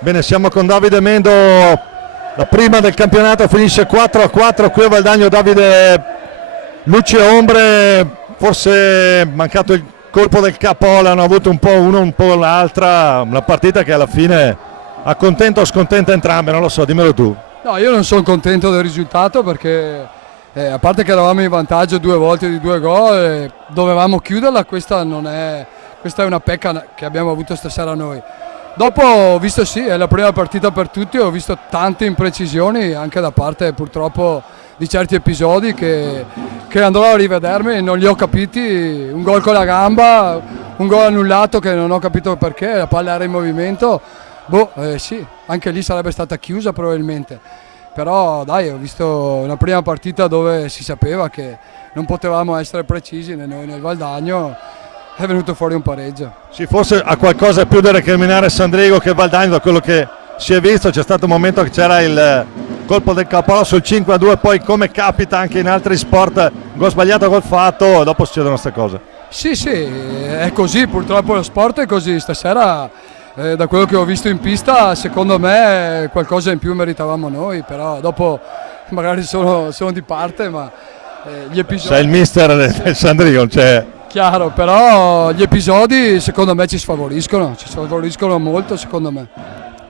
Bene, siamo con Davide Mendo, la prima del campionato finisce 4-4 qui a Valdagno. Davide, luci e ombre, forse è mancato il colpo del capola, hanno avuto un po' uno un po' l'altra, una partita che alla fine accontenta o scontenta entrambe, non lo so, dimmelo tu. No, io non sono contento del risultato perché a parte che eravamo in vantaggio 2 volte di 2 gol, dovevamo chiuderla, questa è una pecca che abbiamo avuto stasera noi. Dopo ho visto, sì, è la prima partita per tutti, ho visto tante imprecisioni anche da parte purtroppo di certi episodi che andrò a rivedermi e non li ho capiti. Un gol con la gamba, un gol annullato che non ho capito perché, la palla era in movimento. Sì, anche lì sarebbe stata chiusa probabilmente. Però dai, ho visto una prima partita dove si sapeva che non potevamo essere precisi né noi né il Valdagno. È venuto fuori un pareggio. Sì, forse ha qualcosa più da recriminare Sandrigo che Valdagno, da quello che si è visto. C'è stato un momento che c'era il colpo del capola sul 5-2, poi come capita anche in altri sport, gol sbagliato, gol fatto, dopo succedono queste cose. Sì, è così, purtroppo lo sport è così. Stasera da quello che ho visto in pista secondo me qualcosa in più meritavamo noi, però dopo magari sono di parte, ma gli episodi... Sei il mister del Sandrigo, cioè... Chiaro, però gli episodi secondo me ci sfavoriscono molto secondo me.